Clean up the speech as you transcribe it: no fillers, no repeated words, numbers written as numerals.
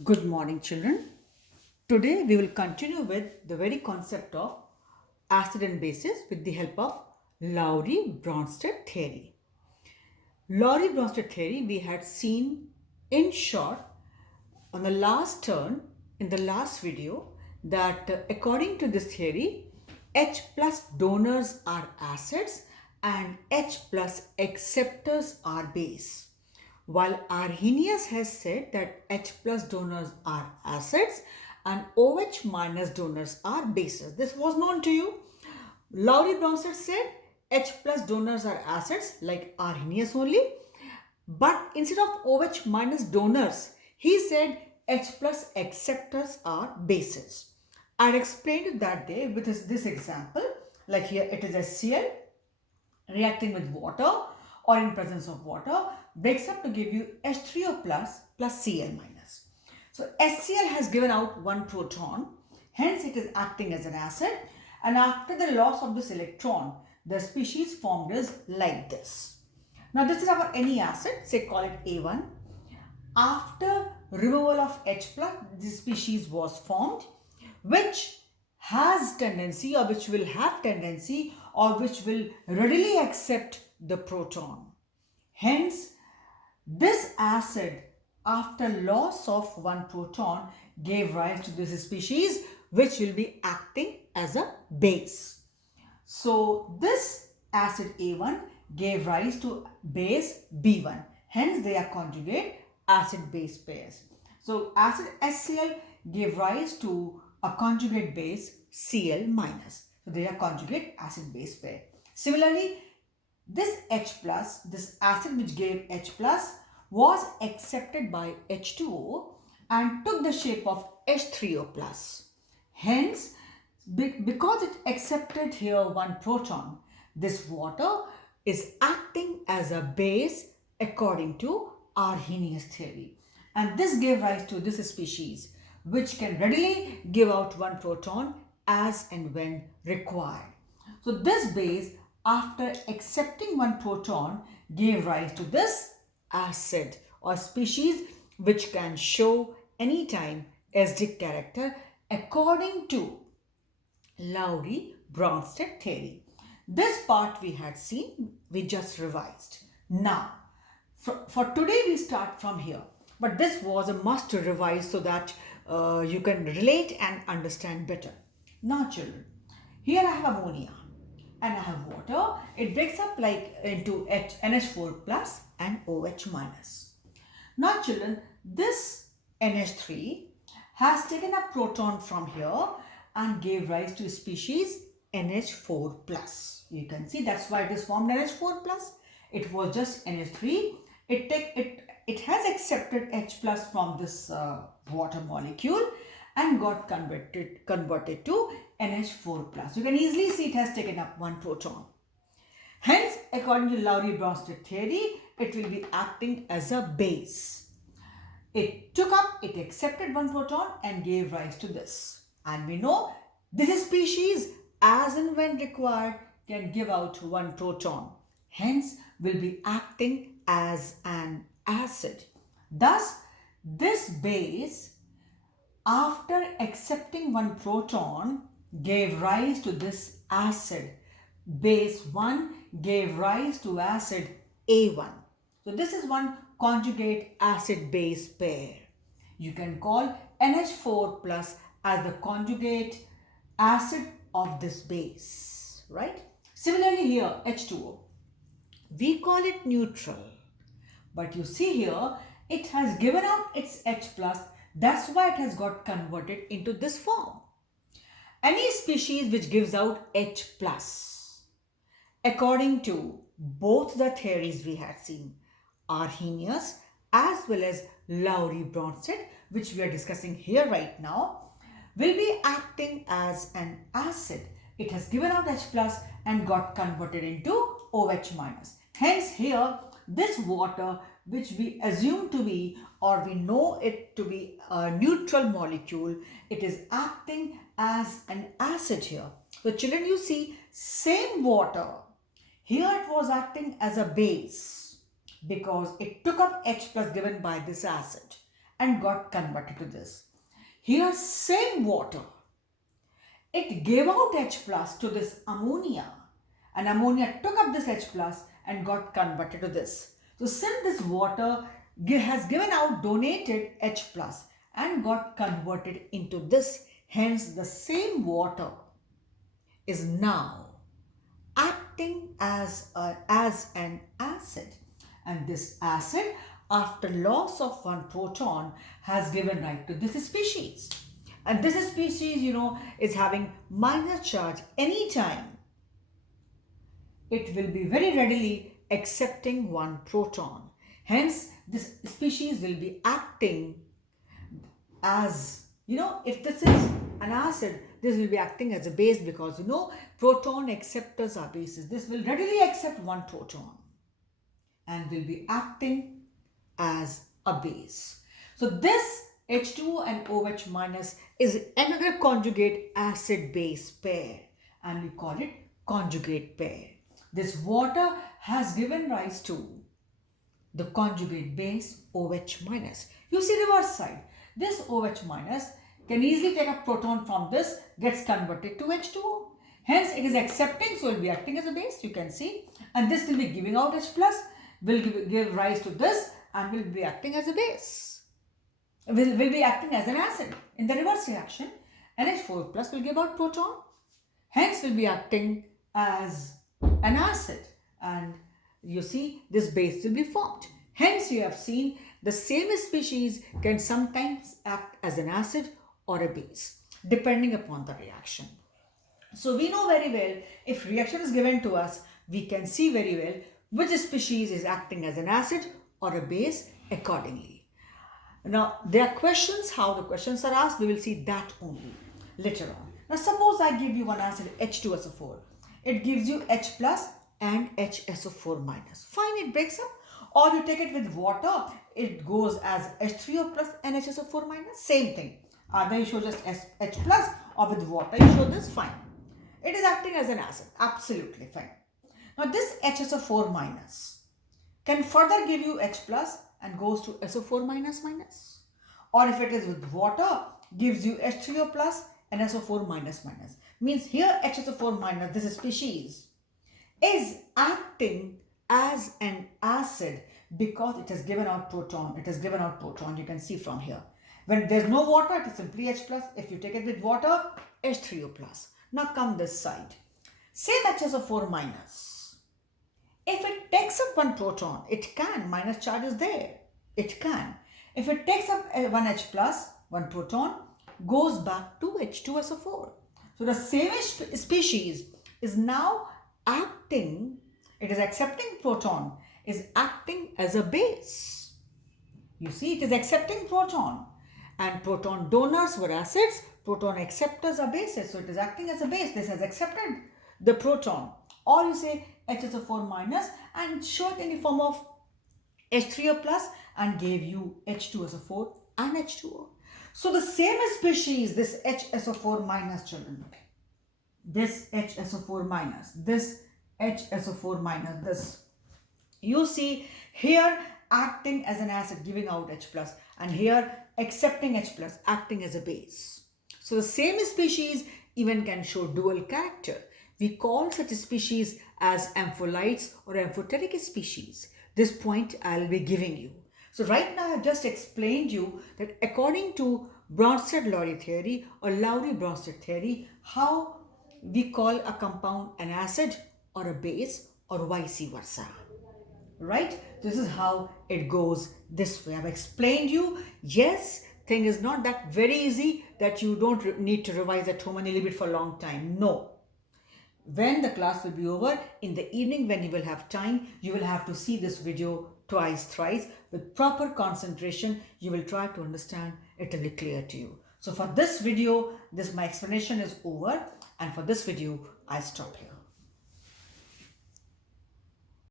Good morning, children. Today we will continue with the very concept of acid and bases with the help of Lowry-Bronsted theory. Lowry-Bronsted theory we had seen in short on the last turn in the last video that according to this theory, H plus donors are acids and H plus acceptors are base. While Arrhenius has said that H plus donors are acids and OH minus donors are bases. This was known to you. Lowry-Bronsted said H plus donors are acids like Arrhenius only. But instead of OH minus donors, he said H plus acceptors are bases. I had explained it that day with this example. Like here it is HCl reacting with water or in presence of water breaks up to give you H3O plus Cl minus. So HCl has given out one proton, hence it is acting as an acid, and after the loss of this electron, the species formed is like this. Now this is our any acid, say call it A1. After removal of H plus, this species was formed, which has tendency or which will have tendency or which will readily accept the proton. Hence, this acid after loss of one proton gave rise to this species which will be acting as a base. So this acid A1 gave rise to base B1. Hence they are conjugate acid-base pairs. So acid HCl gave rise to a conjugate base Cl minus. So they are conjugate acid-base pair. Similarly, this H plus, this acid which gave H plus was accepted by H2O and took the shape of H3O plus. Hence, because it accepted here one proton, this water is acting as a base according to Arrhenius theory. And this gave rise to this species which can readily give out one proton as and when required. So this base after accepting one proton gave rise to this acid or species which can show anytime acidic character according to Lowry-Bronsted theory. This part we had seen, we just revised. Now, for today we start from here. But this was a must to revise so that you can relate and understand better. Now children, here I have ammonia and I have water. It breaks up like into NH4 plus and OH minus. Now children, this NH3 has taken a proton from here and gave rise to species NH4 plus. You can see that's why it is formed NH4 plus. It was just NH3. It has accepted H plus from this water molecule and got converted to NH4 plus. You can easily see it has taken up one proton. Hence, according to Lowry-Bronsted theory, it will be acting as a base. It accepted one proton and gave rise to this. And we know this species, as and when required, can give out one proton. Hence, will be acting as an acid. Thus, this base, after accepting one proton, gave rise to this acid. Base 1 gave rise to acid A1. So this is one conjugate acid-base pair. You can call NH4 plus as the conjugate acid of this base, right? Similarly here, H2O. We call it neutral. But you see here, it has given out its H plus. That's why it has got converted into this form. Any species which gives out H plus, according to both the theories we had seen, Arrhenius as well as Lowry-Bronsted, which we are discussing here right now, will be acting as an acid. It has given out H plus and got converted into OH minus. Hence here, this water which we assume to be or we know it to be a neutral molecule, it is acting as an acid here. So children, you see same water. Here it was acting as a base because it took up H plus given by this acid and got converted to this. Here same water, it gave out H plus to this ammonia, and ammonia took up this H plus and got converted to this. So since this water has given out donated H plus and got converted into this, hence the same water is now acting as an acid, and this acid after loss of one proton has given rise to this species, and this species is having minus charge. Anytime it will be very readily accepting one proton, hence this species will be acting as, if this is an acid, this will be acting as a base, because proton acceptors are bases. This will readily accept one proton and will be acting as a base. So this H2O and OH minus is another conjugate acid base pair, and we call it conjugate pair. This water has given rise to the conjugate base OH minus. You see reverse side. This OH minus can easily take a proton from this, gets converted to H2O. Hence it is accepting, so it will be acting as a base, you can see. And this will be giving out H plus, will give rise to this, and will be acting as a base. Will be acting as an acid. In the reverse reaction, NH4 plus will give out proton. Hence will be acting as an acid. And you see this base will be formed. Hence you have seen the same species can sometimes act as an acid or a base, depending upon the reaction. So we know very well, if reaction is given to us, we can see very well which species is acting as an acid or a base accordingly. Now there are questions, how the questions are asked, we will see that only later on. Now suppose I give you one acid H2SO4. It gives you H plus and HSO4 minus. Fine, it breaks up. Or you take it with water, it goes as H3O plus and HSO4 minus. Same thing. Either you show just H plus, or with water you show this, fine. It is acting as an acid, absolutely fine. Now this HSO4 minus can further give you H plus and goes to SO4 minus minus. Or if it is with water, gives you H3O plus and SO4 minus minus. Means here HSO4 minus, this species, is acting as an acid because it has given out proton. It has given out proton, you can see from here. When there's no water, it is simply H plus. If you take it with water, H3O plus. Now come this side. Same HSO4 minus. If it takes up one proton, it can, minus charge is there. It can. If it takes up one H plus, one proton, goes back to H2SO4. So the same species is now acting, it is accepting proton, is acting as a base. You see, it is accepting proton, and proton donors were acids, proton acceptors are bases, so it is acting as a base. This has accepted the proton. Or you say HSO4 minus and show it in the form of H3O plus and gave you H2SO4 and H2O. So the same species, this HSO4 minus, children, this HSO4 minus, this HSO4 minus, this, you see here acting as an acid giving out H plus, and here accepting H plus acting as a base. So the same species even can show dual character. We call such species as ampholites or amphoteric species. This point I'll be giving you. So right now I've just explained you that according to Bronsted-Lowry theory or Lowry-Bronsted theory, how we call a compound an acid or a base or vice versa. Right? This is how it goes this way. I've explained you. Yes, thing is not that very easy that you don't need to revise at home and leave it for a long time. No. When the class will be over, in the evening when you will have time, you will have to see this video twice, thrice. With proper concentration, you will try to understand it will be clear to you. So for this video, my explanation is over, and for this video, I stop here.